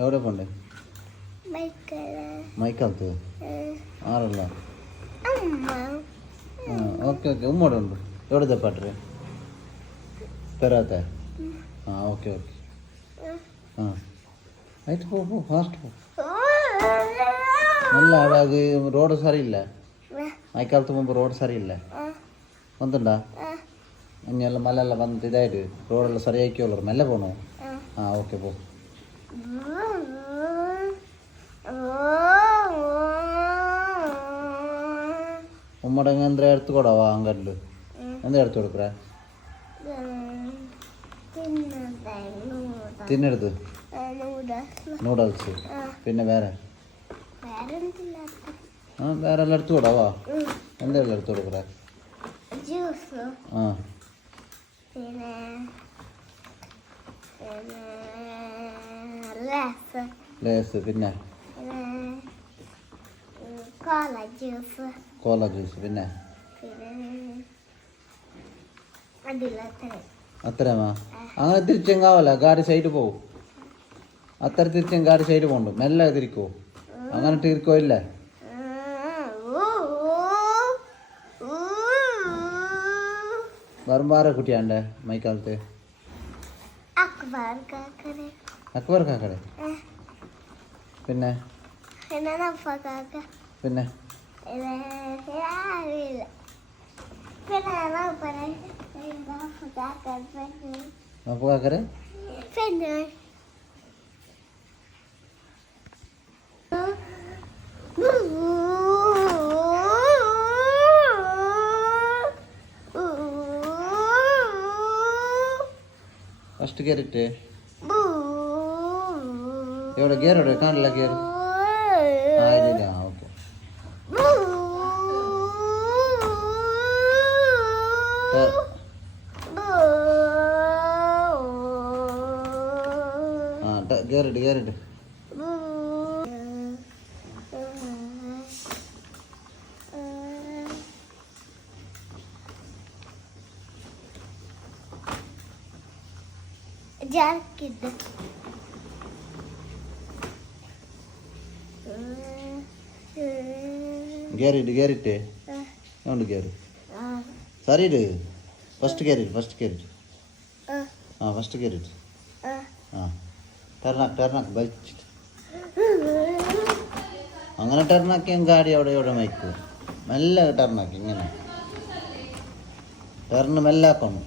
എവിടെ പോണ്ടേ? മൈക്കാലത്ത് ആറല്ല. Okay okay. ഉമ്മോടെ ഉണ്ട്. എവിടുത്തെ പാട്ടര് പെരാത്ത? Okay okay. ആയിട്ട് പോ ഫാസ്റ്റ് പോ. നല്ല അവിടെ റോഡ് സറിയില്ല. മഴക്കാലത്ത് മുമ്പ് റോഡ് സറിയില്ല. വന്നിട്ടുണ്ടാ? ഇനിയെല്ലാം മലെല്ലാം വന്നിട്ട് ഇതായിട്ട് റോഡെല്ലാം സറിയാക്കിയോളൂ. മെല്ലെ പോണോ? ഓക്കെ പോ. ഉമ്മടെ എന്താ എടുത്തു കൂടാവാ അങ്ങാട്ടില്? എന്താ എടുത്തു കൊടുക്കറ? തിന്നെടുത്ത് നൂഡിൽസ്. പിന്നെ വേറെ വേറെ എല്ലാം എടുത്തു കൂടാവാ? എന്തെല്ലാം എടുത്തു കൊടുക്കറ? ലേസ്. പിന്നെ കോല ജ്യൂസ്. പിന്നെ അത്രമാ? അങ്ങനെ തിരിച്ചെങ്കാവല്ല, ഗാഡി സൈഡ് പോവും. അത്ര തിരിച്ചും ഗാഡി സൈഡ് പോകണ്ടു. മെല്ലെ തിരിക്കോ? അങ്ങനെ തിരിക്കോ? ഇല്ല വരുമ്പാറ കുട്ടിയാണ്ടേ മൈക്കാലത്ത്? അക്ബർ കാക്കടെ. പിന്നെ പിന്നെ അപ്പു കാക്കരെ. ഫസ്റ്റ് കയറിട്ട് എവിടെ ഗിയർ? എവിടെ കാണില്ല ഗിയർ? ഇല്ല. ഓക്കെ. ഗിയറിട്ട് ഗിയറിട്ട്. ഗേറിട്ട് ഉണ്ട് ഗേറ് സറിയിട്. ഫസ്റ്റ് കയറിട്ട് ഫസ്റ്റ് കയറിട്ട് ടർണാക്ക് വലിച്ചിട്ട് അങ്ങനെ ടർണാക്കി ഗാഡി അവിടെ മൈക്കും. മെല്ലെ ടർണാക്കി. ഇങ്ങനെ ടർണ് മെല്ലാക്കണം.